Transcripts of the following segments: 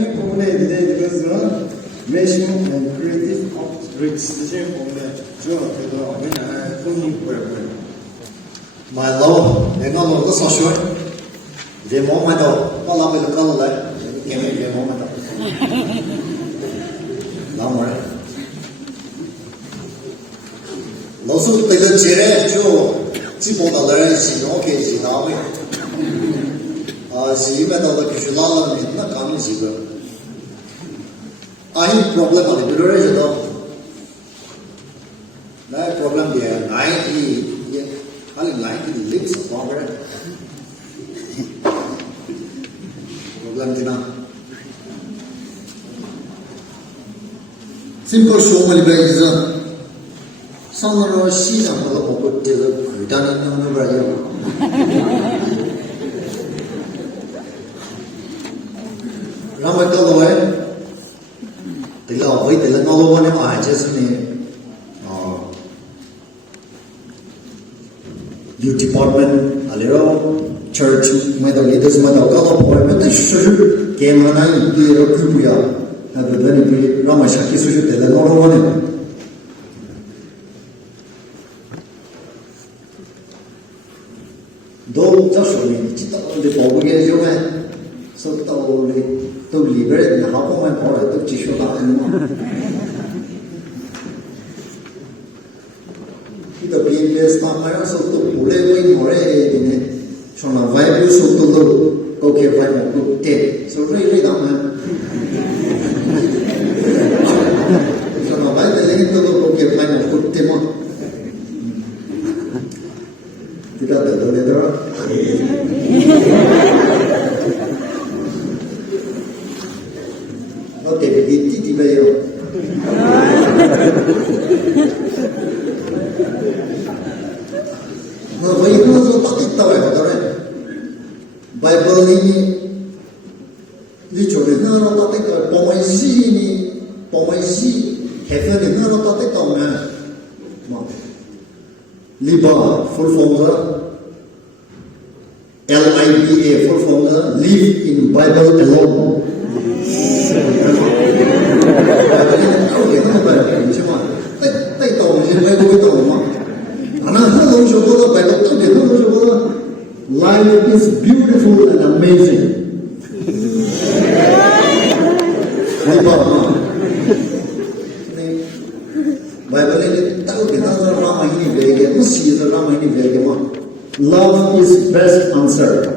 이 부분에 이제 이것은 매신 크리에이티브 outreach 제 부분에 저 그래도 그냥 돈이 보여요. mà lâu để ngon luôn có so sánh về món mai đầu có làm được ngon lại kèm về món mai đầu làm rồi老师对着节呢就基本到来是 OK 是哪位是mai đầu là cái chuyện là mình nó cảm gì cơ ai problem là bị rồi chứ đâu đấy problem gì ai thì hal lain di links power problem dina simple show mal baiza sanaro shi sa ma ko ko te da kuita na na ba ya rama ka lo hai tila oi tila no lo ne ma just ne youth department alero church mai da leaders mai da ka lo boy mai da shu ke ma na yi ro ku ya ha da ne bi rama shaki su te da no ro ne do ja shu ni chi ta de bo ge yo mai so ta le to liberate na ha ko mai ko to chi shu ta ne ma the BNPS tamaya so to pule koi more dine chona vibe so to lo okay vibe ko te so ri da ma chona vibe le to lo okay vibe ko te mo tira da do le da no te ti ti be yo vậy nó so tắc tích tao vậy đó đấy Bible này đi chỗ này nó tắc tích tao bỏ mấy gì hết rồi thì nó tắc tích tao nè mà Liba full form đó LIBA full form đó live in Bible alone tay tao gì mấy đôi tao mà life is beautiful and amazing. Love is best answer.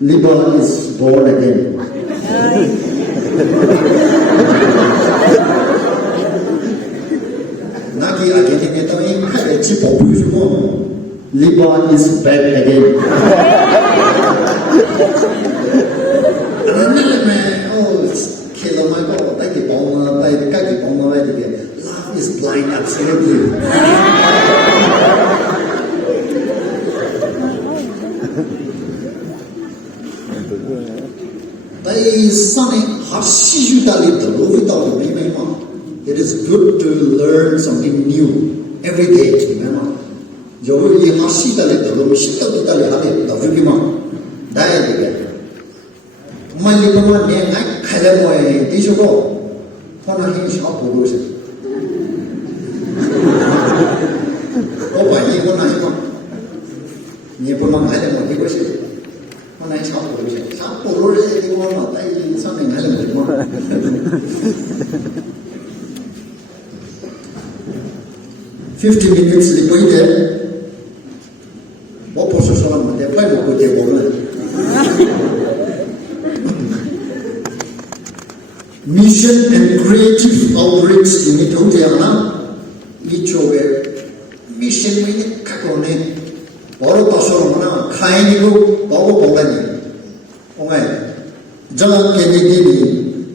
Liba is born again. Naki again ito yung kaya chipo mo. Liba is back again. Ano na oh, kilo mo ko, tayo kipong na tayo, kakipong na tayo. Love is blind, absolutely. It is good to learn something new every day. $50 minutes lipoide what posso sono ma te fai mo te vuole mission and creative outreach ini to te ana ichowe mission ini kakone oro paso mana khai ni ko bawo bogani ongai jalan kennedy ni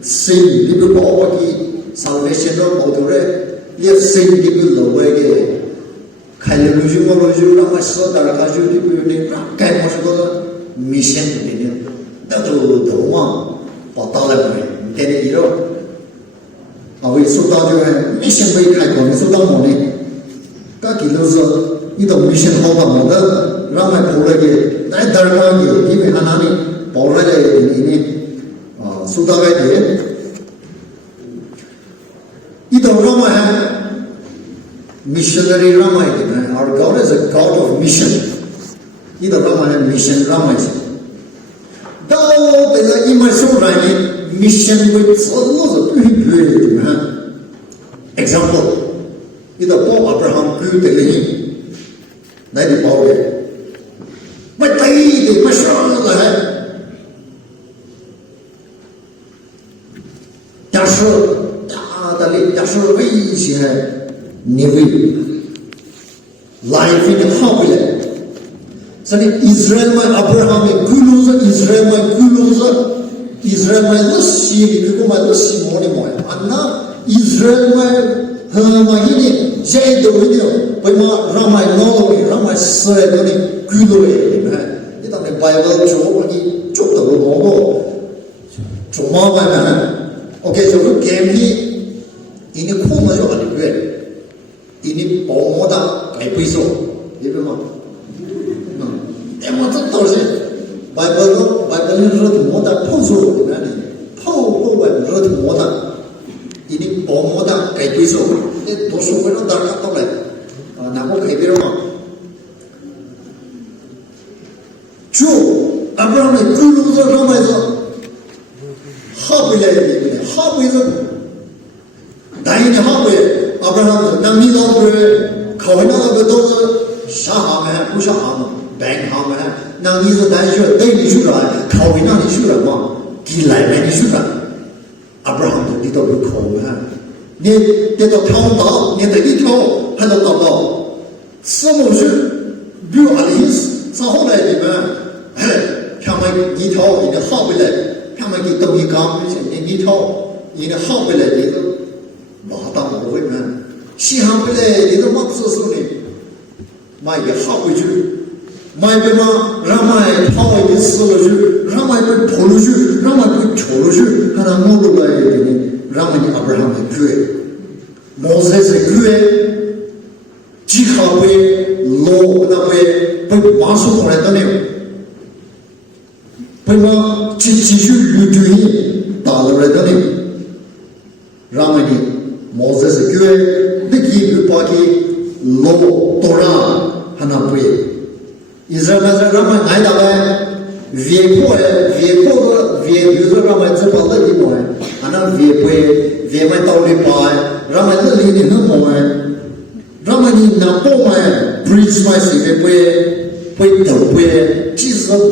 same people bawo ki salvation ro bodore ये सेम डिबल लोगे खाली रुजु रा मसो दारा खाजु डिबल ने काय मसो मिशन ने दतो दोमा पता लगे तेने इरो 为受到就没想被开口，没受到我呢，噶给都是一到没想好吧，我的让买跑来的，来点儿光的，因为他那里跑来的呢，受到个的，一到让买。Missionary Rama ini, our God is a God of mission. Itu Rama mission Rama itu. Dah, pada iman seorang ini mission itu selalu berhubung dengan. Example, itu Paul Abraham kau terlihat, nanti Paul dia, betul itu masalah lah. Dasar危险。你会来回的好回来，这里以色列人阿布拉罕的古路子，以色列人的西里给我们的西摩的摩呀，那以色列人和嘛一点这都一点，为嘛让嘛闹的，让嘛死来的古路的，你当你 Bible 做你做的不好个，做嘛玩呢 ？OK， 就个 game 里，你空了就很贵。ini pomoda kai piso gitu mah emang tentu sih Bible ni rot moda poso ni po rot moda ini pomoda kai piso ini dosu ko dar ka to le na ko kai biro mah chu Abraham ni kulu zo ramai zo habile ni habile dai ni habile Abraham 那你老婆考那个都是啥行业？不啥行业，bank行业。那你是单学，对你去了，考那你去了嘛？给来来你去了。Abraham 你都不考啊？你到跳岛，你得一跳还能到到，什么是没有的意思？上后来你们，他们一跳你的好回来，他们给东一刚，你一跳你的好回来，你都。马当我问呢，西汉回来你都没做什么呢？买个好回去，买个嘛，让买跑一个死了去，让买个跑了去，让买个跳了去，看他摸出来的呢，让买你阿布拉罕的鬼，摩西是鬼，几好鬼，罗那鬼，被马术过来的呢，被嘛继续绿队打了来的呢，让买你。Moses kue deki kupaki lo Torah hanapuye. Israel mazra ramai ngai dabai vieko ramai zepalda di moe. Ana viemai tauli pai ramai lali ni namoe. Ramai ni napo mai bridge mai si pui taupuye jizba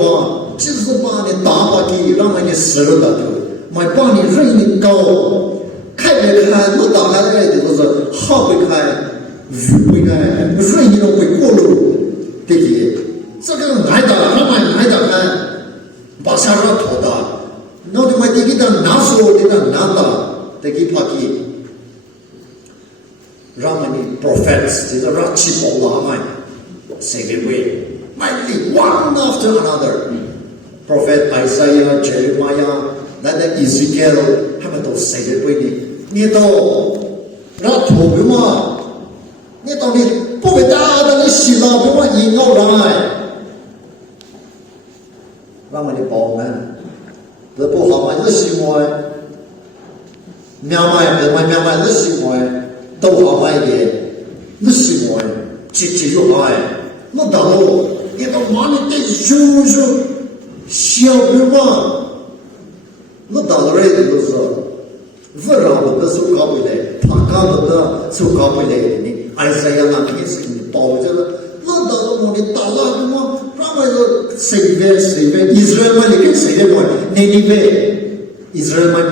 ni dabaki ramai ni seruda tu. Mai pa ni rei ni gao. 开没开，我打开来的都是好不开，雨不开，不顺你都会过路，对不对？这个挨打，他们挨打开，把下边拖打，那他妈的给他拿手的他拿打，得给怕给，让我们 prophets 这个让气保拉麦，谁给会？买的 one after another，prophet Isaiah Jeremiah， 那个 Ezekiel， 他们都谁给会呢？ 你到那土边嘛，你到你不会打的，你洗脑边嘛，引导来，让我们保门，这不好嘛，这洗我，苗买不买苗买这洗我，都好买的，这洗我，接就好哎，那到了，你到哪里得修，小边嘛，那到了这都是。 不让我们受高回来，他刚我们受高回来的呢，而且要拿平时给你包着了，那到了我们打那个嘛，让我说随便，以色列人你跟谁的玩？你呗，以色列人玩，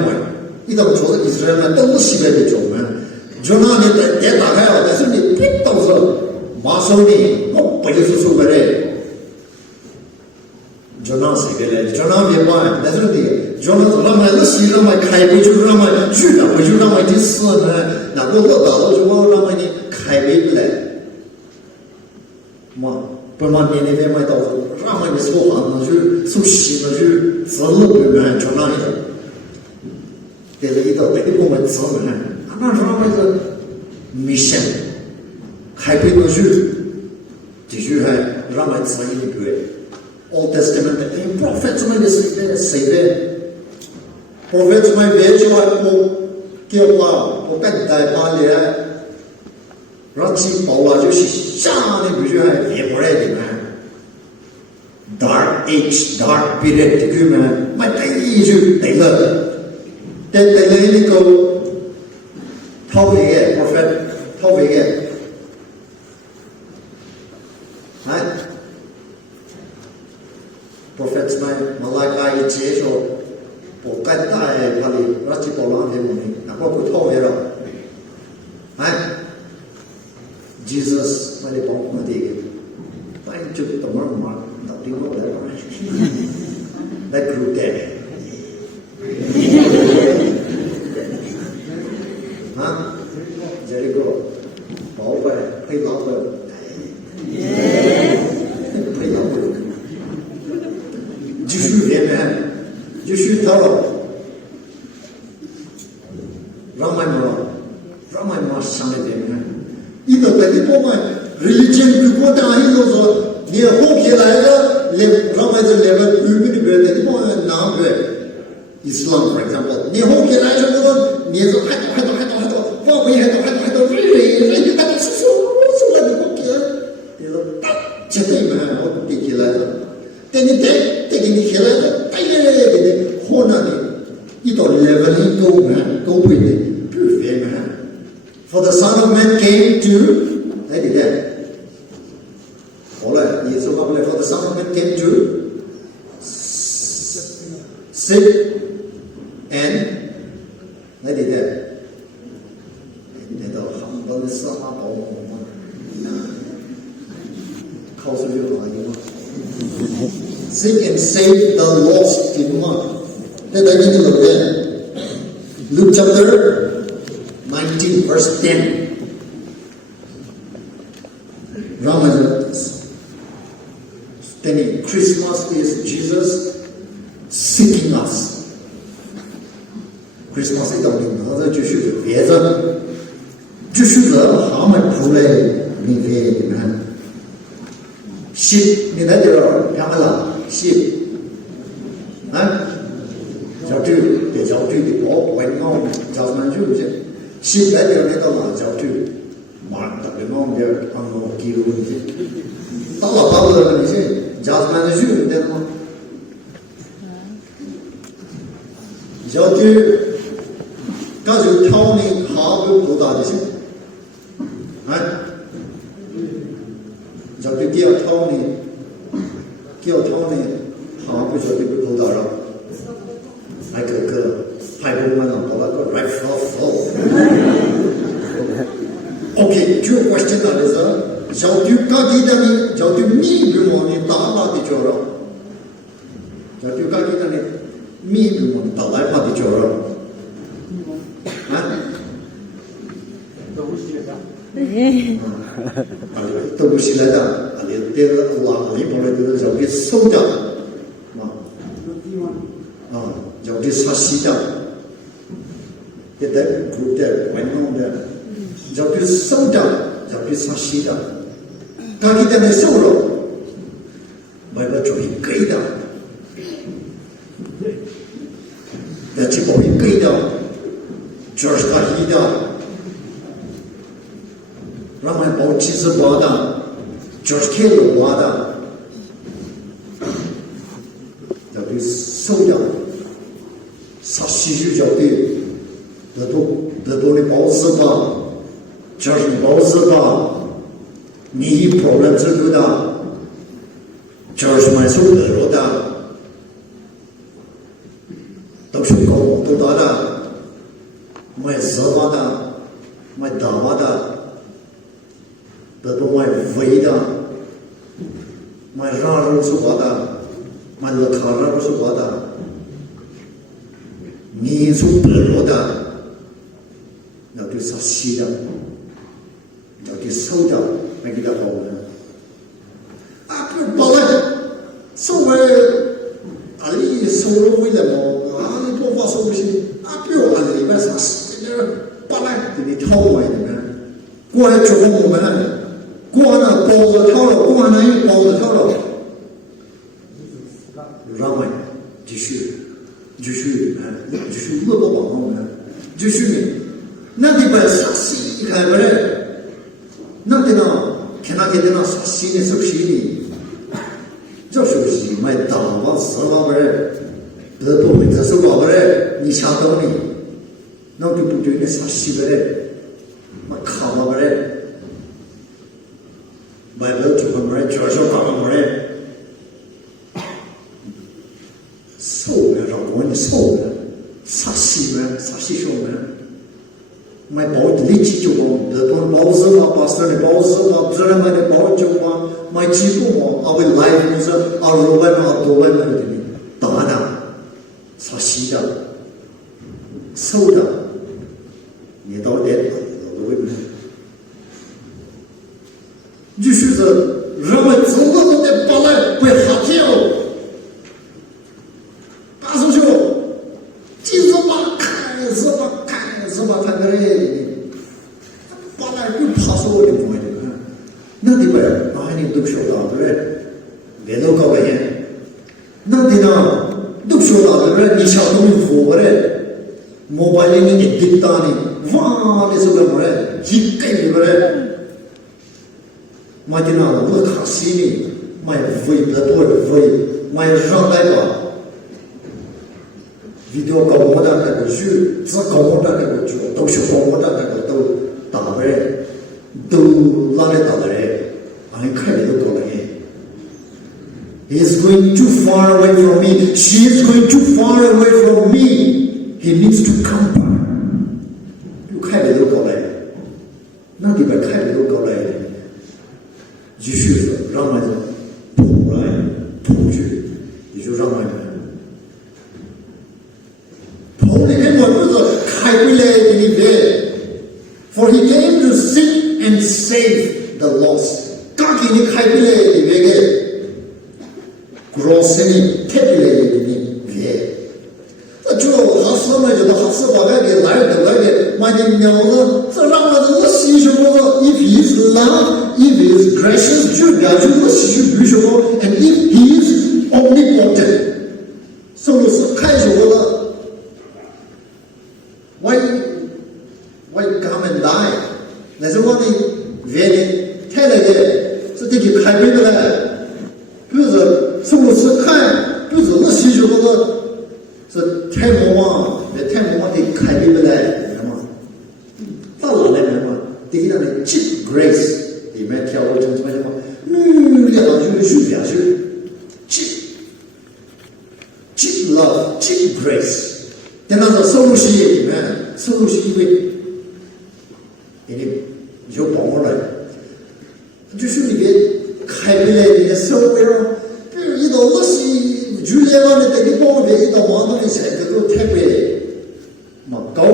你怎么说的？以色列人都是西边的种嘛，就那你在打开了，但是你别到时候马上呢，我不就是说的嘞。 就那谁的嘞？就那别管，但是你就那让买那西让买开回去，让买去了回去，让买去死呢？那我打到什么让买你开回不来？嘛，不嘛你那边买到让买你说行那去，说西那去，自路不买就那样。但是一到这个我们自买，俺那什么是 mission， 开辟的是，继续还让我参与对 Old Testament in prophets 们的谁的 prophets 们别说我叫我我跟大家来，让其保了就是下的必须还别不来的嘛。Dark age, dark period 的句嘛，咪第一句第了，第呢個偷嚟嘅 prophet 偷嚟嘅，係 prophet 咪馬拉加一接受，我跟大佢哋拉起波浪嘅門，嗱個佢偷嚟咯，係 Jesus 咪你講我哋嘅，但係就咁樣嘛。Nothing more than that group there. Huh? Jericho. Bảo vệ, hay lão vệ. Hay lão vệ. Giêsu về mẹ. Giêsu thở. Ramai sang về mẹ. Ý đồ tại đi bộ mà. Religion cứ có ta hay lo rồi. 你后起来了，让我这两个语言里边的，你帮我拿个 Islam for example， 你后起来什么？你说还多，华为还多，人家说了你不给，你说绝对嘛，我给起来了，但你得给你起来了，给你可能的，一到11高配的，不飞嘛。For the Son of Man came to， 哎对的。好了，耶稣后来 for the Son of Man came to sit and 那里的，那都很多的司法保护嘛，考试就好用嘛。Seek and save the lost 的嘛，那在那里边 ，Luke chapter 19 verse 10， 让我们。Then Christmas is Jesus seeking us. Christmas 一到临头，这就是别着，就是着他们出来你给你们，信你来点儿，看看了信，啊，叫这得叫这的，我外貌叫什么就是，信来点儿那到哪叫这，马特别忙点儿，他们记录问题，到了你这。Jasmine的语对吗？要对，那就挑你好的多大的些，哎，要对第二挑你好不晓得多大了，还个还不完了，到那个 right flow。Okay, two questions are there. 小弟家己的呢，小弟米给我呢，大把的叫了。小弟家己的呢，米给我呢，大把的叫了。啊？都不是的。都不是来的，啊，你这个拉里过来这个小弟收的，啊，小弟杀死的，这在古代玩弄的，小弟收的，小弟杀死的。他给他们收了，买个主意给的，那去保育给的，就是他一的，让我们保78的，就是铁路挖的，要对收掉，啥西就叫对，得多的保持吧，就是保持吧。你 problem 是多大？就是买手的多大？都是高多大的？买4万的，买大万的，这都买肥的，买啥肉是多的？买了卡肉是多的？你是多的？要对啥西的？要对收的？ไม่คิดจะโตนะบอกเลยสู้ไปอะไรสู้รู้ไม่เลยมั้งอะไรพวกว่าสู้ไม่ใช่เปล่าอะไรแบบสักสิ่งเนี่ยปะเลย掏过的呢，过来做我们，过那包子掏了，过那包子掏了，让我继续恶不往我们，继续，那地方啥西看不来，那地方看那地方啥西呢？是不是呢？就是买大王4万不来，得不会这是我不来，你下到你，那就不对，那啥西不来，我看不来，买不就不来，确实干不来。瘦了，让我你瘦了，啥西门，啥西小门，买包的力气就光，得多包子嘛，把手的包子嘛，自然买的包就嘛，买几个嘛，啊为来不是20万嘛，多万那个的，大的，啥西的，瘦的，你到点了，都为不了，就是说，人们怎么都得把来会哈跳。看个嘞，把那又怕死我的朋友看，那地方哪里都晓得对不对？别都搞个人，那地方都晓得对不对？你晓得你服不嘞？莫把人家滴答呢，哇，你是个么嘞？一个对不对？马地那我看西呢，买肥的多肥，买上来吧。video 搞我的那个书，只搞我的那个书，都是搞我的那个都打不来，都拿来打不来，俺看的都搞了耶。He is going too far away from me. She is going too far away from me. He needs to come back. 又看的都搞来，那地方看的都搞来，继续说让俺跑来跑去，也就让俺。For he came to seek and save the lost. 刚给你开不来的那个 ，gross 你开不来的那就还是嘛，就还是把那个来的，买的鸟子，这让我这西什么？If he is love, if he is gracious, 就表示这西比什么 ？And if he is omnipotent， 是不是开什么了？ Why come and die？ 那是我的原理，太那个是得去开别的了，不是是不是看，不是那西什么是太模嘛，那太模嘛得开别的来，知道吗？到哪来嘛？得给他的 cheap grace 里面跳过成什么什么，两句是表示 cheap love cheap grace， 但那个收入系里面，收入系因为。 你就帮我来，就是你别开不来你的手边儿，比如一到我是就来往的在你旁边，一到忙到的钱这都太贵了，嘛高的，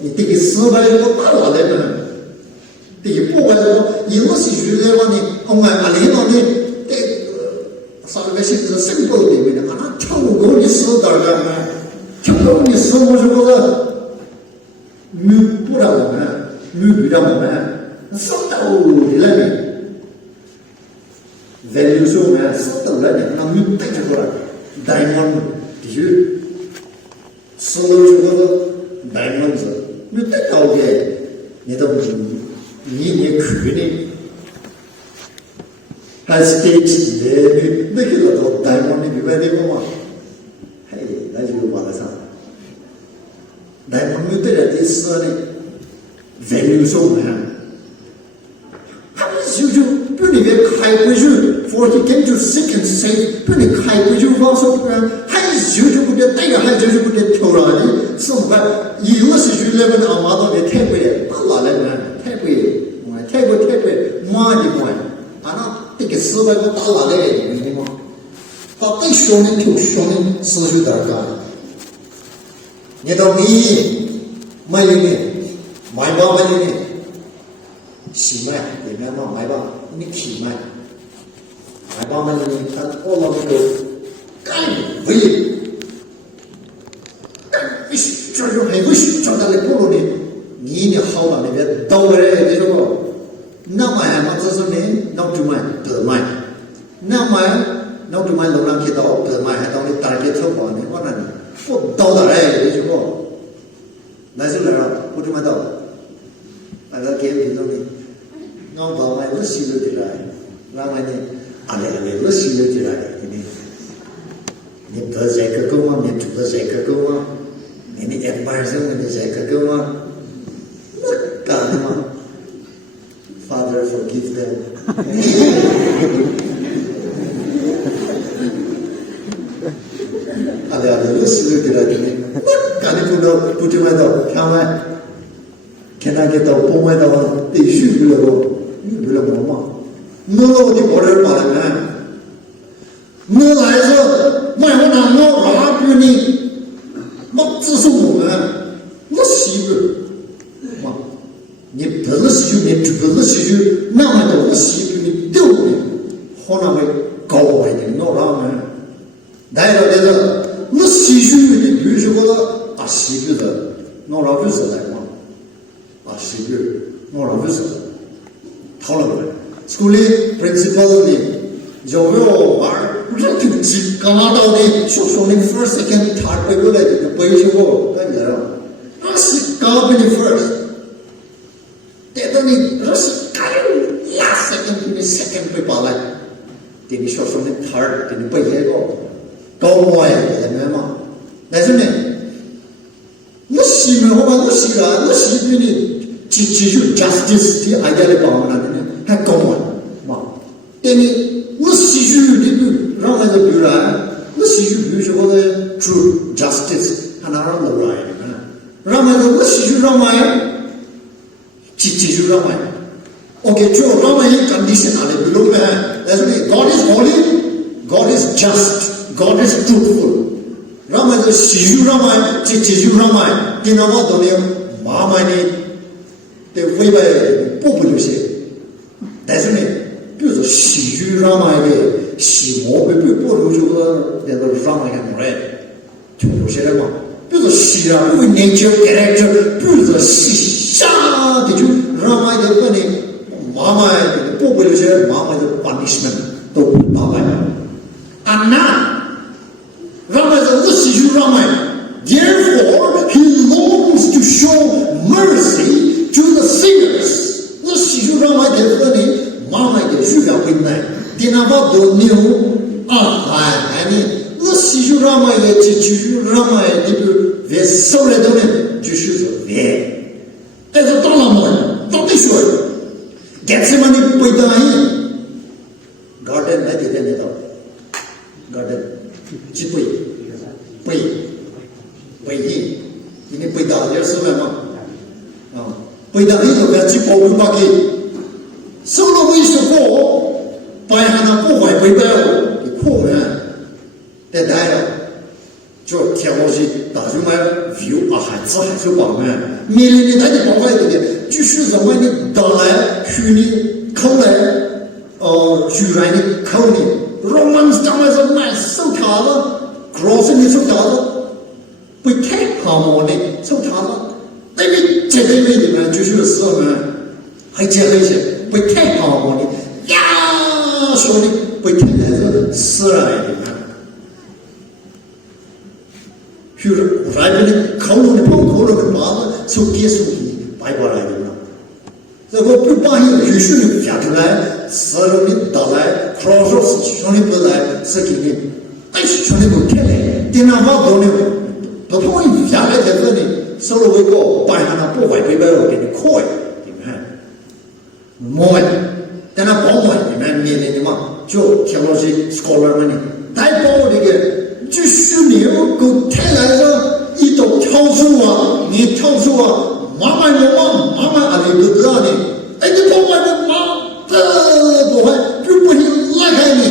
你这个400多大拿来呢？这个不管什么，你我是就来往的，俺领导的，这啥个是生活里面的，俺跳高的死点儿干嘛？跳高的死我什么的，你不让我们。 女让我们上到的那里，在有时候呢，上到那里，那女带着过来，带我们必须吃了之后带我子，你带到的，你都你去的，还是得起的，那个都带我们明白的嘛？嘿，那就完了噻，带我们对着第4呢。 在有时候呢，他们就不里面开规矩 ，for he came to seek and save， 不里开规矩方式不然，还就不得带个，还就不得挑了的，是不？有是就那个阿妈到的太贵了，哪来呢？太贵了，太贵，妈的贵，啊那这个400个打哪来的？你吗？把最凶的挑凶的死就点干，你到你没有呢？ 买吧，买的呢，洗麦里面嘛买吧，你起麦，买吧买的呢，他我老那个干不赢，干不行，这就很不行，叫他来不如的，你一定好了。那边都来这个，那么还嘛这是呢，那就买得买，那么那就买楼上去到得买还到你大街头逛呢，我那不到的来这个，来是来了，不就买到，那个给比如呢，我到买我洗了起来，然后呢，阿来我洗了起来，你不在个够吗？你不在个够吗？你一般上你在个够吗？那干嘛 ？Father forgive them 阿来我洗了起来，那干你不就买到，看没？看那个到不买到得续不了不了嘛？我的国人把人呢？我来说，买我拿我拉住你，我只是我们，我媳妇，嘛，你不是媳妇，你不是媳妇，那么多我媳妇你丢的，好那么高一点，我拉们，来了这个，我媳妇你比如说我啊媳妇的，我拉不是来嘛，啊媳妇，我拉不是，讨论了，school里 principal 的，有没有玩？这几刚到的，说你 first second third 背过来的，背去过，那你了，那是刚背你 first， 但是你那是刚 last second 你 second 背过来，等你说你 third 等你背这个，高我呀，明白吗？但是呢，我喜欢我把我喜欢我喜欢你，继续 justice 的 idea 来帮我那呢，还高我嘛，等你。我喜剧的让那个比如我喜剧比如说我的 true justice 还拿上楼来的，让那个我喜剧让买，继续让买 ，OK 就让买一condition哪里比如呢？但是呢 ，God is holy, God is just, God is truthful， 让买个喜剧让买，继续让买，你那么多年妈妈呢，得违背不就行？但是呢。就是喜剧上买的，喜毛被不如这个那个上来看来，就有些人嘛，比如说喜啊，为年轻改这，比如说喜下的就让买的问题，妈妈不有些妈妈的 punishment 都妈妈啊那，让买的是喜剧让买 ，therefore he longs to show mercy to the sinners， 那喜剧让买的问题。妈妈的需要回来，第那把都牛啊！哎，你我喜欢让妈的，继续让妈的，不别少来的呢，就是说别，但是到了么？到底说，干什么你不答应 ？Garden 来点那道 ，Garden 几倍，倍一，因为不答应是什么？啊，不答应就该去保护把给。收了为什么？白汉那不会背背哦，你苦呢？但来了，就天过去，大就买 view 啊，孩子还是帮呢。面临你那你帮外头的，就是认为你到来许你口来，居然你口里，Romans 将来是买手卡子 ，cross 你手卡子，不太好嘛的手卡子，那你绝对没的嘛，就是是嘛，还结合一些。不太好嘛的呀，说的不太是死来的嘛，就是外面的口头的碰口头的麻子，从结束的摆过来的嘛。这个不把你必须的发出来，死了的到来，cross 兄弟不来，是给你，哎兄弟不开来，电脑把多的，都同意发来在这里，收了一个摆上那不外边我给你开。莫问，但那保姆你们面临的嘛，就听老师 scholar 们呢，太保这个就是你要够太来着，一到跳出啊，你跳出啊，妈妈阿里不知道的，哎你保外的妈这不会，就不行拉开你，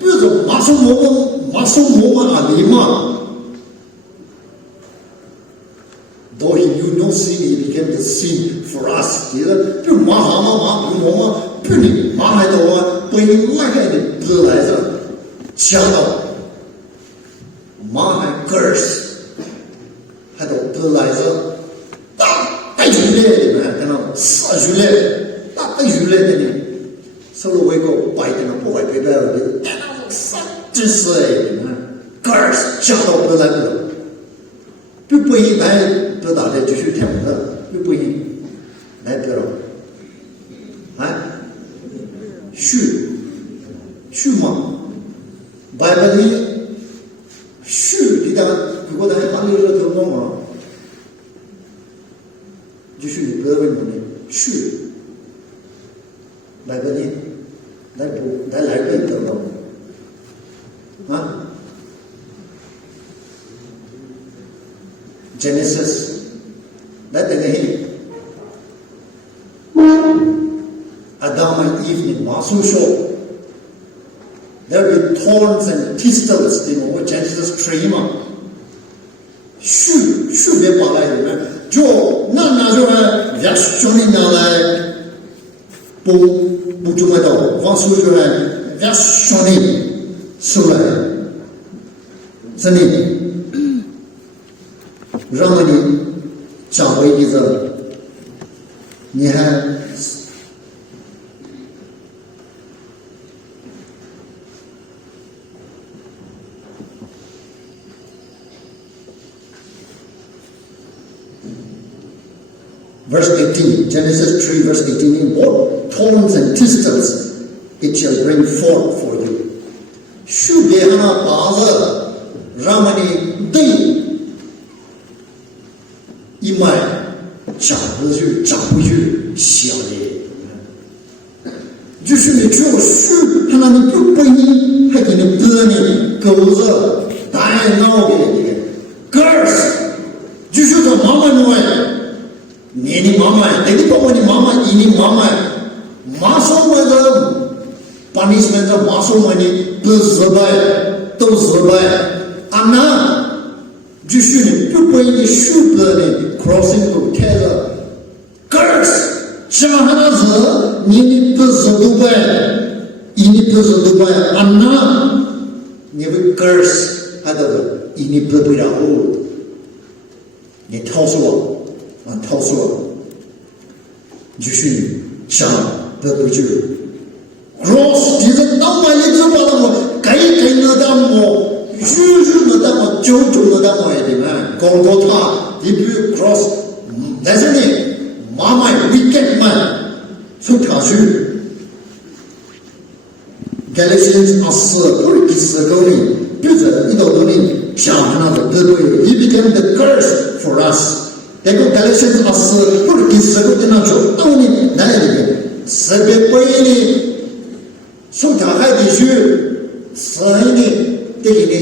比如说马上我阿里嘛。Though he knew no sin, he became the sin for us. 就马不你马还多啊，不你拉开的不来着，想到马还 curse，还都不来着，哎带出来的嘛，跟那杀出来，那带出来的呢，所以为个白的那不会别的，但那杀真是哎嘛，个儿吓到不来了，不应来不打的继续听的，不应来得了，啊，续嘛，白的续的，如果咱行业是头嘛。就是你不要问你去来个呢，来个得了啊 ？Genesis 来等个嘿 ，Adam and Eve 呢马上说 ，there will be thorns and thistles in our Genesis 3嘛，续别把来的呢。就那就呢，也兄弟娘来，不就买到，往出就来，也兄弟出来，真的，让你讲回一个，你还。Verse 18, Genesis 3, verse 18, what thorns and thistles it shall bring forth for you. 树别那把子，让我们对一买长回去，小的，就是你做树，看到你不你，还给你得你狗子，大脑的，girls， 就是说妈妈弄的。你妈妈，那你包括你妈妈，你妈妈，马上我的punishment的马上我的都失败，啊那，就是你不归你树的呢 ，crossing 不开了 ，girls， 想他那是你不是都败，你不是都败，啊那，你为 girls， 还得你不了，你掏出我。他说：“就是想得不就 ，cross 其实当晚你知道的么？该那当么，那当么，就那当么的嘛。搞到他，你比如 cross， 但是呢，妈妈 wicked man， 说他去 ，Galatians 4或者4câu呢，就是一到多呢，讲那个得对 ，he became the curse for us。” 那个 Galatians 4或者第4个的那种，到你哪里的？特别不义的，受他害的去，所以呢，这个呢，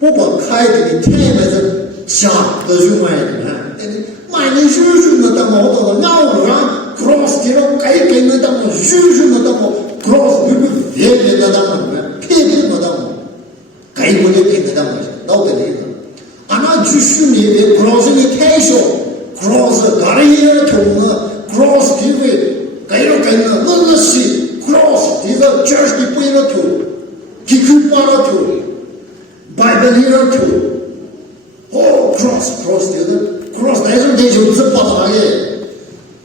不把开的太那个想的去买的，买的就是那当毛的，那让 cross 这种该那当毛，就是那当毛 cross 不别那当毛，偏那当毛，该我就给那当毛，到的那个。啊，那就是你的 cross 你太小 ，cross 哪里也通了 ，cross 地位该了，那是 cross 这个 church 的不要通，基督教了通 ，Bible 也了通，哦 cross 这个 cross 但是这就是不大的，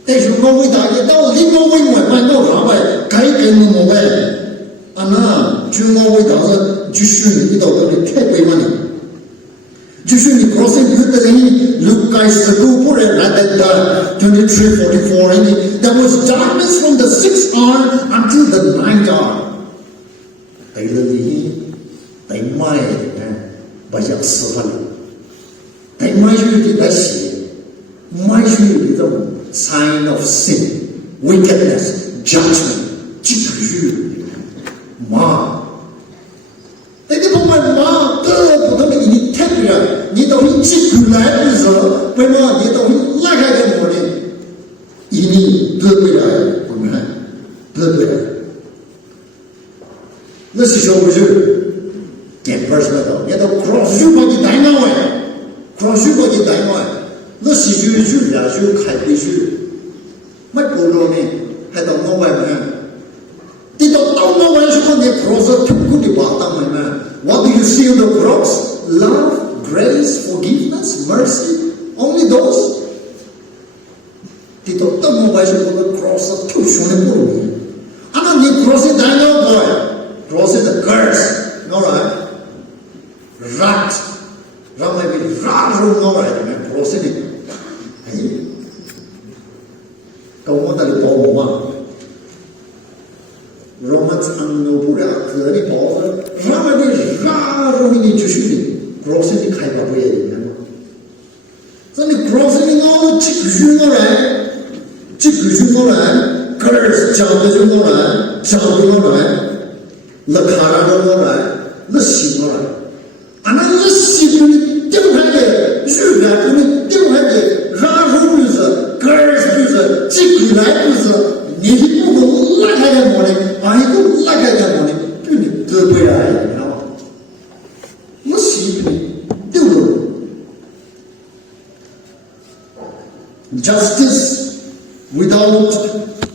但是我为大的到底我为我买到啥呗，该跟我买，啊那就我为大的就是你到这里太贵了呢。就是你 crossing 的人 ，Luke 9 不然来的 23:44 ，there was darkness from the 6th hour until the 9th hour。对了你，对买的，不要死了，对买去的那些，买去的这种 sign of sin、wickedness、judgment， 这个是嘛。那你不买嘛，各不同的你特别，你到你寄过来的时候，为嘛你到你拉开的我呢？你得不来，我们得不来。那是说不是？点不是那个，你到 cross 就把你带上来 ，cross 就把你带上来，那是就呀就开回去，没够着呢，还到我外面。你到我外时候，你 cross 痛苦的把当外面。What do you see on the cross? Love, grace, forgiveness, mercy. Only those. 外是那个 cross 头胸的不容易。那你 cross 单腰 boy，cross the girls，all right，rat，让那个 rat 中 all right，你 cross 的，哎，跟我那里保姆嘛。Romans ang pura kari bawa ramai ni justru cross ni kai bawa ya ni. Jadi cross ni ngau cikgu orang, girls jauh orang, lekara orang, lesi orang. Anak lesi ni tiap hari, juga ni tiap hari, rahu bisa, girls bisa, cikgu bisa, ni pun laga mana. Aku laga mana, ini terbayar, masih ini, dulu. Justice without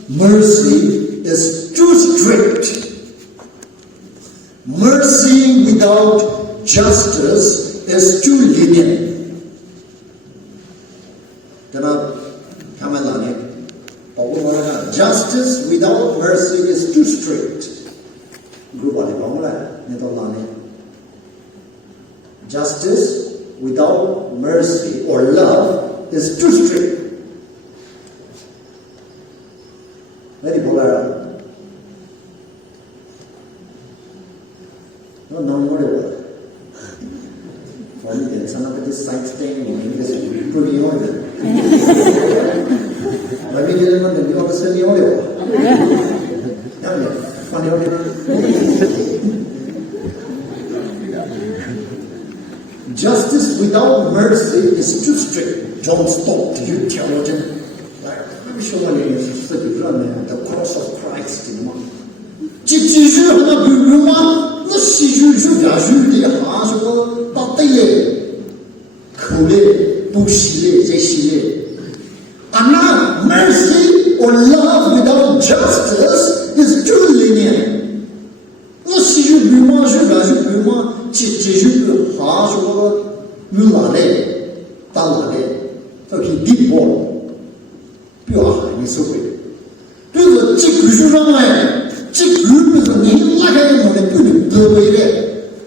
mercy is too strict. Mercy without justice is too lenient. Kenapa? Kamu lagi? Justice without mercy is too strict. Group wale bangla ne to lane. Justice without mercy or love is too strict. Very bola. No more word. Funny that some of this side thing in English pretty order. Tapi dia memang dia orang seni orang. Nampak? Funny orang. Justice without mercy is too strict. John Stott, you theologian. Like, I'm sure you run the cross of Christ in mind. 这继续那比如嘛，那戏剧是讲剧的，还是个把对的、口的、不洗的这系列。And now, mercy or love without justice is too lenient. 那戏剧比嘛是讲是比嘛，继续比还是个有哪的、打哪的，这是地波，不要喊你社会。就是这个是什么？这个就是你那个人的不能得罪的，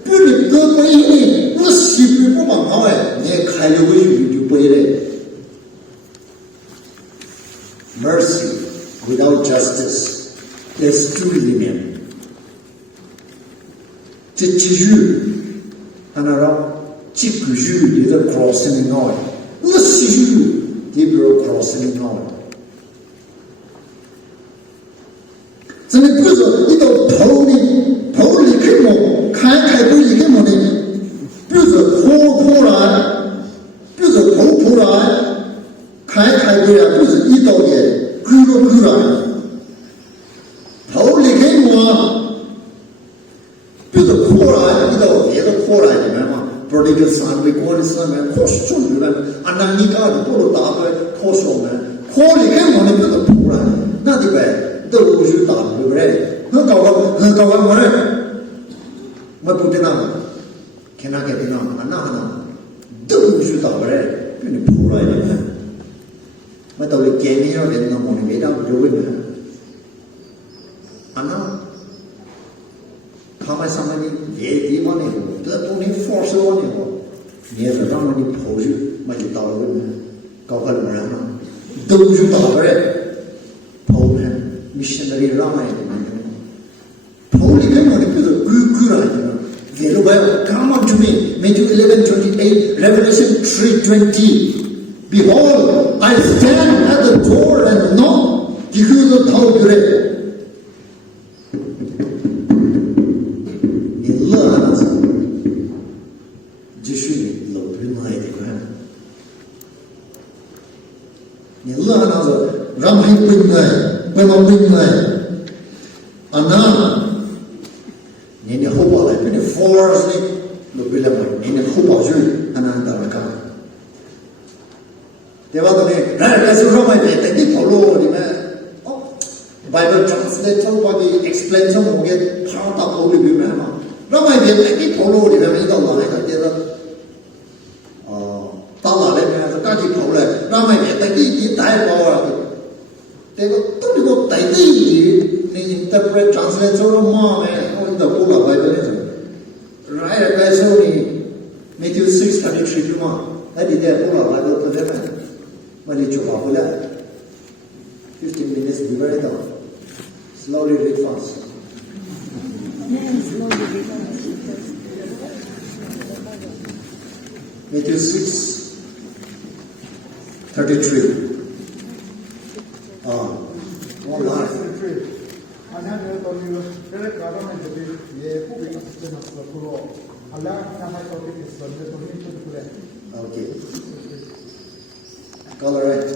不能得罪的，我媳妇不帮忙哎，你开了个语就背了。Mercy without justice is too lenient. 这继续，他那让这个语你的 crossing line， 我媳妇你比如 crossing line。真的不是一到头里开门，开不一开门的，不是破来，不是破来，开不了，不是一到的，开来，头里开门，不是破来，一到别的破来里面嘛，不是那个三位过的上面，破是中里面，按那你家的过了大概破上面，破里开门的不是破来，那得呗。都是打对不对？很高啊，我嘞，我不知道，看那个地方，那都是打不来，给你扑来的，我到底见面要跟那么的没当就问了，那他们上面的别地方的，这东西放手的，你也是让我的扑去，我就到了问了，搞个什么人呢？都是打不来，扑呢。Missionary Rama Paul came on to the Guru come unto me, Matthew 11:28, Revelation 3:20. Behold, I stand at the door and knock. 기후도 더 그래. 일러 하나서 지슈니 로브나야 되고 하나. 일러 하나서 람히 끝나야. Ana, ni hoba la, ni force ni lo bila mo, ni hoba ju ananda raka. Deva to ni, ra su ro mai te ni follow ni ma. Oh, Bible translator ba ki explain so mo ge pha ta ko li bi ma ma. Ra mai te ni follow ni ma ni to la ni ta de ta la le ma ka ki follow le. Ra mai te ni dai ba wa 这个都这个带地的，你 interpret translate 做了嘛呢？我的不老白的那种。Right 该说你 Matthew 6:33嘛，那里的不老白的特别慢，我你就跑回来，15 minutes be very down, slowly read fast. Matthew 6:33. One line. Okay. All right.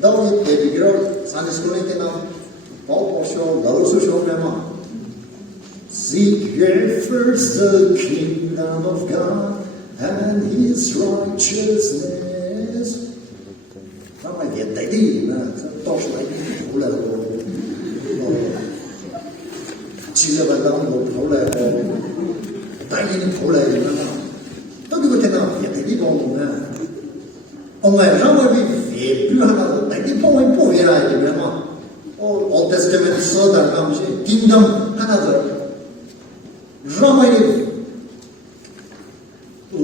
Don't get the girl. Sunday school in now. Paul show. Those who show them. Seek ye first the kingdom of God and His righteousness. 咱们也得力呢，这到时来出来了，几个班当我跑来哦，带领跑来的呢，到这个天呐，也得力帮我们。我们让我们也比如那个带领帮我们不回来的人嘛，哦，Old Testament 说的那么些 kingdom 看那个，让我们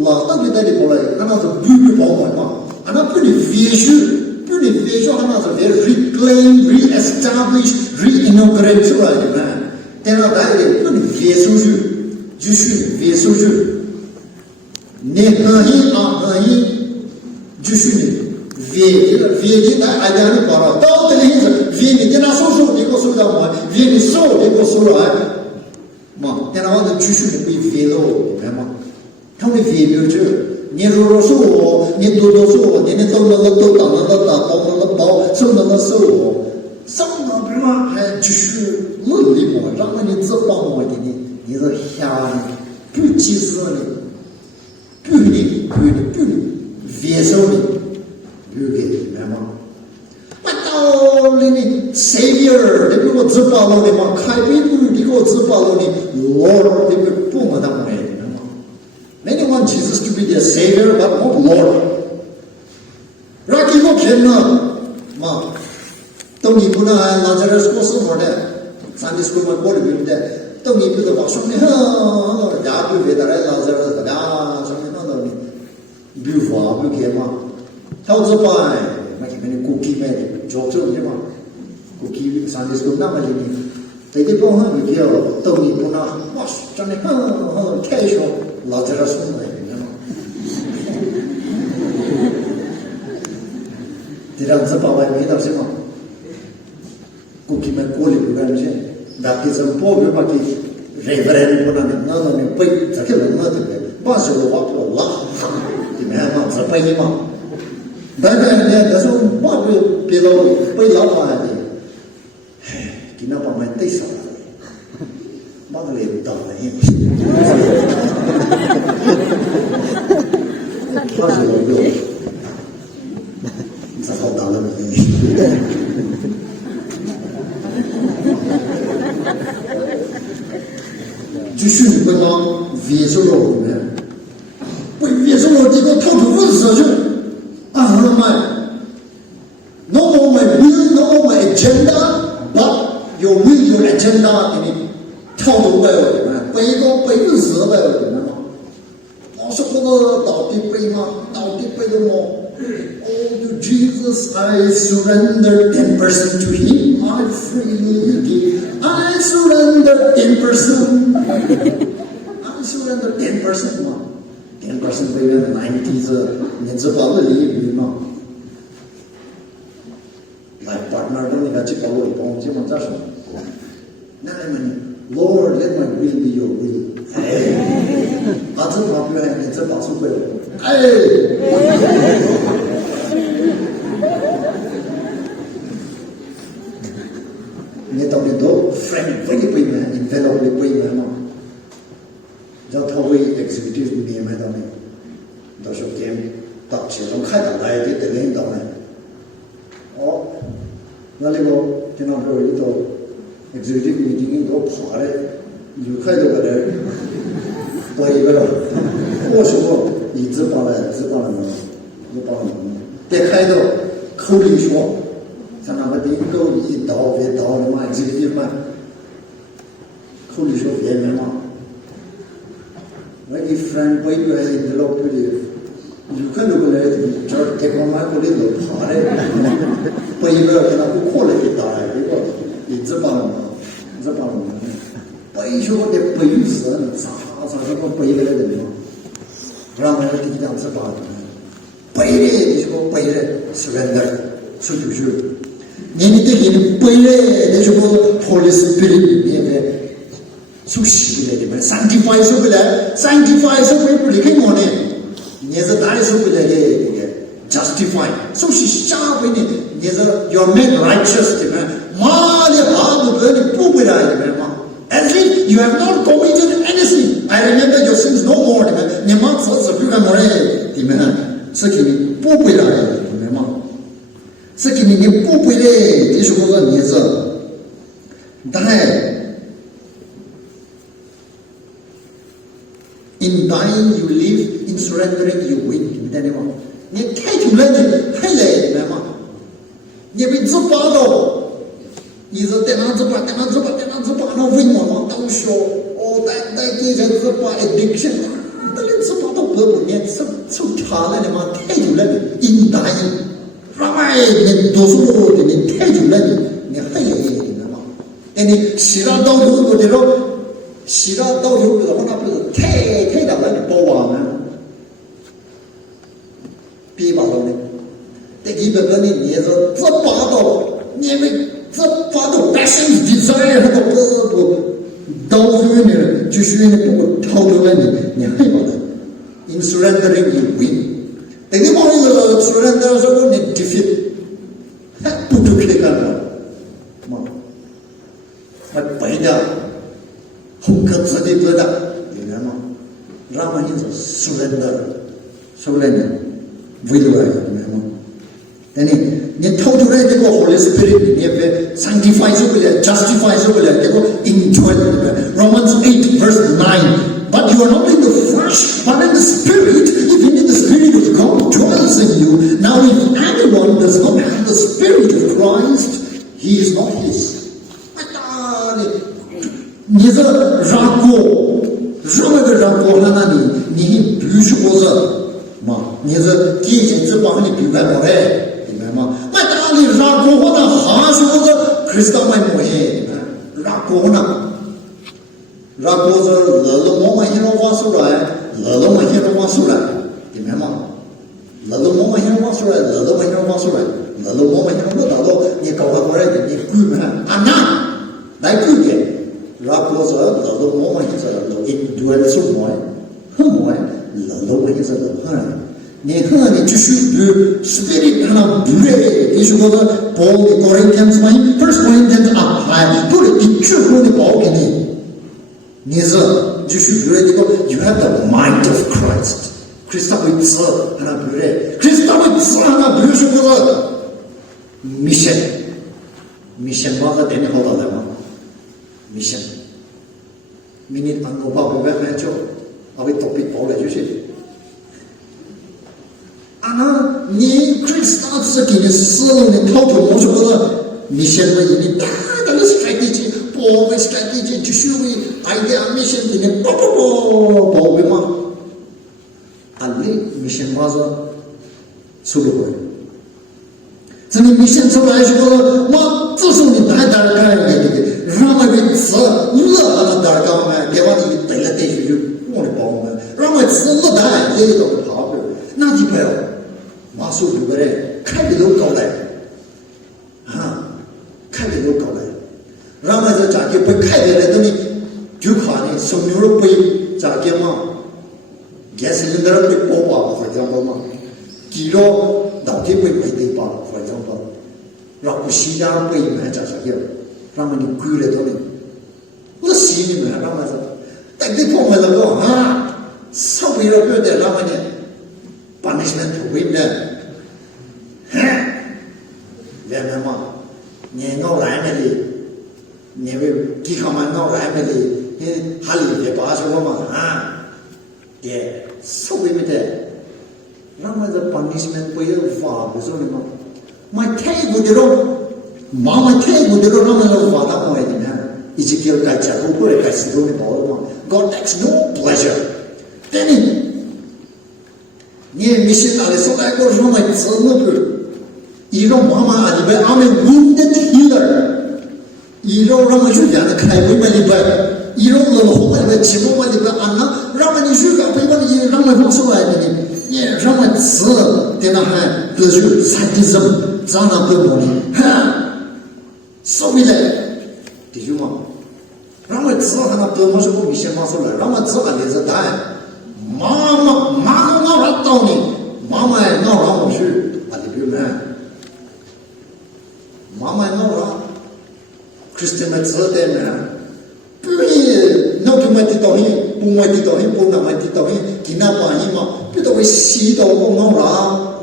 老到这带领过来，看那个不帮我们嘛，啊那不能废去。The vision has a very reclaim, re-establish, re-inaugurate 出来的呢。但是大家不能废出去，就是废出去。你可以啊，可以，就是你废的大家都搞了，到这里是废你跟他说你给我说到我，废你说你给我说来，嘛，但是我的就是你可以废了，明白吗？他们废没有这。你说说我，你多说我，你都打，包受受我，受到对吗？还就是努力我，让你只帮我的你是瞎的，不及时的，不接受的，不给明白吗？那到你 Savior， 你给我只帮我的嘛，开闭路，你给我只帮我的 Lord， 你不我当我的。Many want Jesus to be their Savior, but not Lord. Rocky go kenna, ma. Don't you put a Lazarus go somewhere there? Sunday school my body will there. Don't you put the wash on me? Yabu with the Lazarus, something other. Beautiful, you came up. How's the pie? Making many cookie made. Joke to him. Cookie Sunday school number. They did go home with you. Don't you put a wash, Johnny, casual. Lazarus one you know. 这样子把外面到什么？估计们过里不干净，那给什么包给把给人不能那那你背这个人那对不对？把手的话不拉，对没嘛？这背嘛？那个呢？那时候把别老背老板的，唉，给那把门对上了。把个脸打了一他是我有，这好打了没？就是你们当接受了我们，不接受了这个套路问下去，啊妈 ！No more my will, no more my agenda, but your will, your agenda in it. 跳动在我里面，背个死在我里面嘛。我说那个到底背吗？到底背的么 ？Oh, to Jesus, I surrender 10% to Him. I freely give. I surrender 10%. I surrender 10% 嘛。10% 背的90是你知道的理嘛？来 partner 的那个去搞我一帮，基本上是，那你们。Lord, let my will be your will. 把这把不然你这把出轨了。你到底都 friend 为你背面 ，envelope 你背面嘛？叫他为 executive 面面到没？到时候见到其中开到来的得领导呢。哦，那那个经常说一到。executive meeting 都爬嘞，有开头个嘞，多一个了。我说你只帮了嘛，得开头口里说，像那个领导一到不一般的老不的，有可能过来这儿太空满过来都爬嘞，不一般给他不过来给打来，这个一直帮忙，不一说的不有事，啥什么不一个来的嘛，让我们给你讲这把的，不一的就说不一的surrender，说就是。你的人背来的时候 ，Holy Spirit 里面属实的嘛，sanctify 说不来 ，sanctify 说不离开我呢，你是哪里说不来的？justify 属实下回呢，你是 you're made righteous 的嘛，妈的哈不得你不回来的嘛，as if you have not committed anything. I remember your sins no more 的嘛，你妈只不干么嘞？的嘛，是给你不回来的嘛。是给你不归类，你说个你是，但 in dying you live, in surrendering you win， 明白吗？你开出来你还来，明白吗？你被自拔到，你是在哪自拔，那为我们都说，哦，在这些自拔 addiction， 那你自拔到不你受差了的嘛，开出来的 in dying。让你读书的你太久了，你很有意义的嘛。哎，你洗了到头的时候，那不是太大了，你包完了，别把头呢。这基本上你是这把到，你们这把到passion desire 那个不到处呢，就是你不掏出来你很把的 ，in surrendering you win。等你往那个出来的时候，你 defeat， 不就可以干了嘛？还白的，红个子的不的，明白吗？让我们是surrender，为了明白吗？等你掏出来这个 Holy Spirit， 你别 sanctify 是不了 ，justify 是不了，这个 enjoy Romans 8 verse 9。But you are not in the flesh, but in the Spirit. If indeed the Spirit of God dwells in you. Now, if anyone does not have the Spirit of Christ, he is not his. 你这让过，那你必须过着嘛？你这提前只帮你明白不嘞？明白吗？那当你让过那还是我这 Christ 买么耶？让过呢？然后是我们现在往出来，明白吗？我们现在往出来，我到了你搞过来的，你贵吗？啊那来贵的，然后是我们现在一多的什么？很么？我现在很。你看，你继续读 Spirit 那不对，你说个保的 Corinthians 嘛 ，First Corinthians 啊，不对，一句话你保给你。你是就是觉得这个 you have the mind of Christ， Christ 会知，那不对 ，Christ 会知，那不是说个 mission 嘛，是等你好到的嘛 ，mission， 明年我把我慢慢教，我会特别包来就是，那你 Christ 是给你使你套出我说个 mission 的你大的 strategy。我们 strategy 就是为 idea mission 的人，宝贝嘛，啊，你 mission 嘛是出了会，这里 mission 出来说，我这时候你太大干的，让我们吃了大干嘛？给我你带来带去就我的宝贝，让我吃了大也有个跑的，那就不要，马上就过来，看的都搞来，看的都搞来。让我这家给不开的来，等你就看你送牛肉杯家给嘛，也是人那被包吧，或者嘛，鸡肉到底会没得吧，或者嘛，让我新疆杯买家给，让我你贵了多呢，我心里面让我说，但你碰我这个稍微了不得，让我呢，把那些人投回来，明白吗？你我来那里。你们几看嘛？我来没的，哈里的巴说嘛也稍微没得，让我这punishment不要罚不说的嘛，买太过的咯，买太过的咯，让我这罚到我的呢，一直叫大家不过来开始都没包了嘛 ，God takes no pleasure，但你你mission 나를 쏟아고 정말 ጸ놓고 이런 마마 아니면 아메 wounded healer 이런 라마 주잖아 칼보이 말이 봐 이런 거 호가가 지금 말이 봐 안나 라마니 주가 배번 이 라마 호소야 되니 예 라마 써 되나 하 그저 sadism 자나 배번이 하 소비래 디주마 라마 써 하나 더 모셔고 미션 마소라 라마 써 안에서 다 마마 나왔더니 마마의 나라고 줄 알리면 마마의 나라 크리스티안의 저대면 뿌리 너트마티 또히 부모티 또히 부나마티 또히 기나바니마 삐도 시도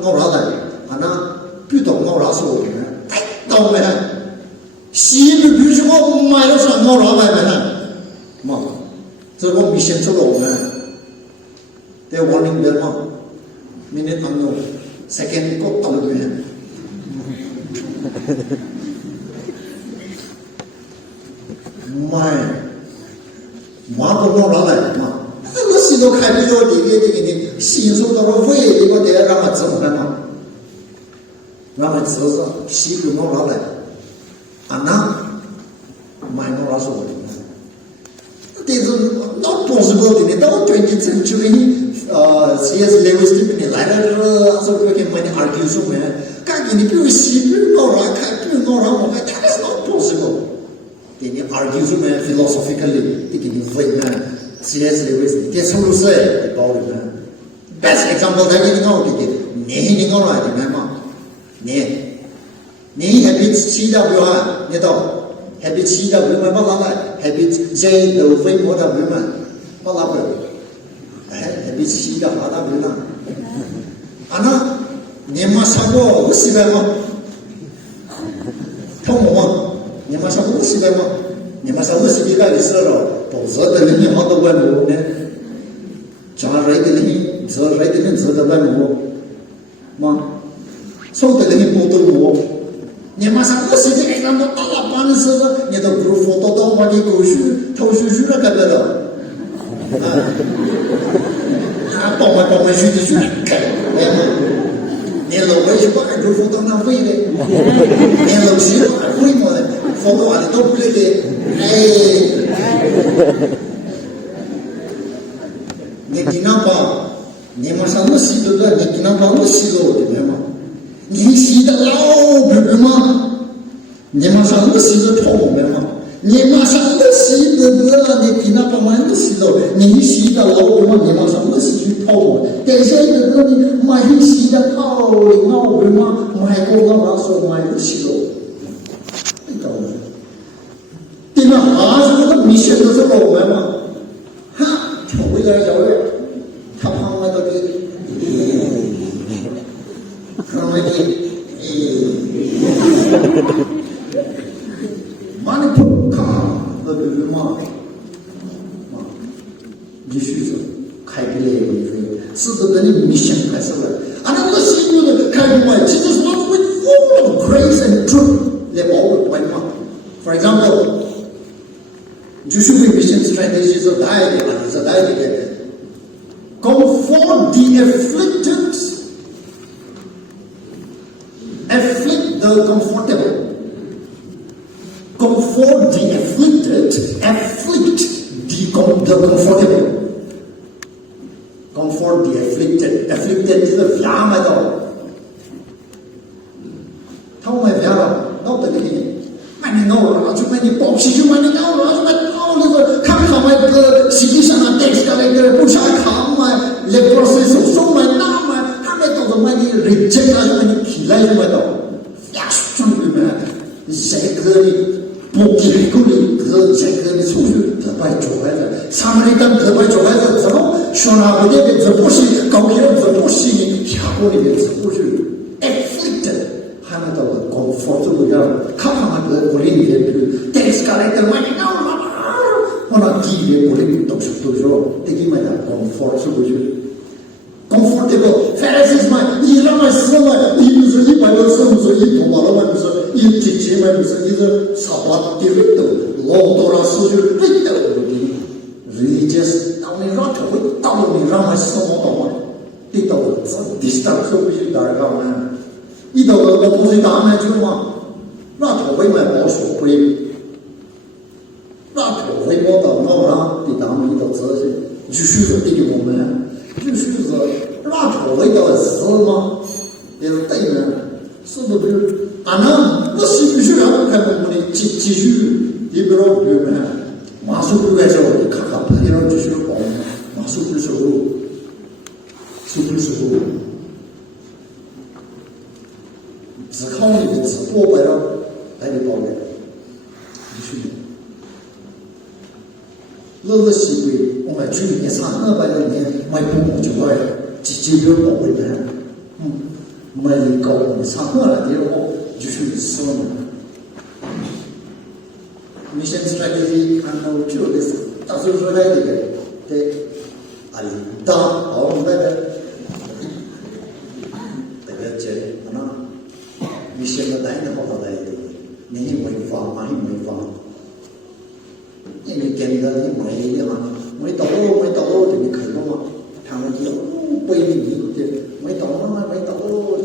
나라다 하나 삐도 나라서 또면 시비 비주고 마이로서 나라면 뭐 저거 미션 저거 오면 They're warning their mom. Minute unknown. Second ko talaga yan. My. Ma ko no rala ma. Ano sino kaya yo di 신소 도로 후에 이거 내가 맞죠 그러나. 나만 써서 시도 no rala. 아나 my no raso. It is not possible in the 20th century. C.S. Lewis ni later also can many argue so man как ni pure simple nora как nora mo that is not possible they argue so man philosophically they can fight man C.S. Lewis ni so lu say about it man best example that you know ni ngora ni ma ni habit chi da byo ha ni to habit chi da byo ma ba la habit j do fei mo da byo ma ba la ba 비치가 하다 보나 아나 네마사고 우시베마 통모 네마사고 우시베마 네마사고 우시비가 있어로 도저들이 하도 원고네 자라이들이 저라이들은 저다 원고 마 소들이 보도고 네마사고 우시비가 남도 알아봐서 네도 그룹 포토도 많이 고슈 토슈슈라 가더라 bỏ mà suy thì suy nên lâu bây giờ có cái đôi photo nào vui đấy nên lâu xíu vui mà photo ảnh tốt lên đi những cái nào mà nhưng mà sao nó xí được là những cái nào mà nó xí rồi thì mà những xí đã lâu rồi mà nhưng mà sao nó xí được thâu mà你马上都洗的了，你给那帮忙都洗了，你洗的老嘛，你马上都洗去泡嘛。但是这个你买洗的泡的熬的嘛，买过那把手买不洗了，你搞的。对吧？啊，这个米线都是老买嘛，哈，回来小月，他胖了都给，看没的，많이 예수께서 칼빌레에 쓰더니 미션 가서가 아나도 시도도 칼빌레 Jesus loves with full of grace and truth. They all went on. For example, Jewish mission strategies of diet. Comfort the afflicted, afflict the comfortable. Comfort the afflicted, afflict the comfortable. Comfort the afflicted. Afflicted is the vyamado. How am I vyamado? Not the beginning. Many know, too many pops, you many know, but come my citizen and tax collector, push I come, my leprosy, so my now, how many of the money reject as many killers, my dog. Yes, to be mad. Exactly. 목기리꾸리 그 제거의 소유 더바이 좋아해서 사마리탄 더바이 좋아해서 서로 쇼나보게 저보시 거기에 저보시 샤고리에 저보시 afflicted 하나 더 comfortable 카파만 그 우리는 그 텍스 카렉터 많이 나오나 하나 뒤에 우리는 독특도죠 되기만 comfortable comfortable Pharisees 만 이러면 쓰면 이무서 이 바이블 쓰면서 이 도마로면서 이 직지면서 이거 사bat 디렉트 로도라 수주 religious 나오는 로토 나오는 라마 쓰면 또 띠도 第十大可不许打扰呢。一到我东西打呢就嘛，那头会买保守会，那头会我到那上的他们一到这些，就是说对我们，就是说那头会到是吗？也是对呢，是不是？啊那我是不是让我看我们的继续，你比如我们马术比赛时候，你看看朋友就是保马术比赛时候。是不是只靠你的直播来让来的保的，必须的。乐西归，我们去年200年买不就买几个保卫的，买一高你300了的话，就是4万。Mission strategy and objectives， 大数说来的对，啊，当好那个。你现在来的好好来的，你没法，哪里没法？因为跟着你没的哈，没到的你看到吗？他们就背你的，没到的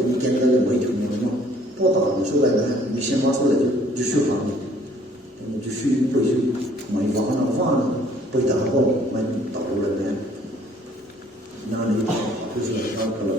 你跟着你没成的嘛。不打出来呢，你先发出来就续航了，就续不续？没法呢，被打后没到了呢，那里就是那个。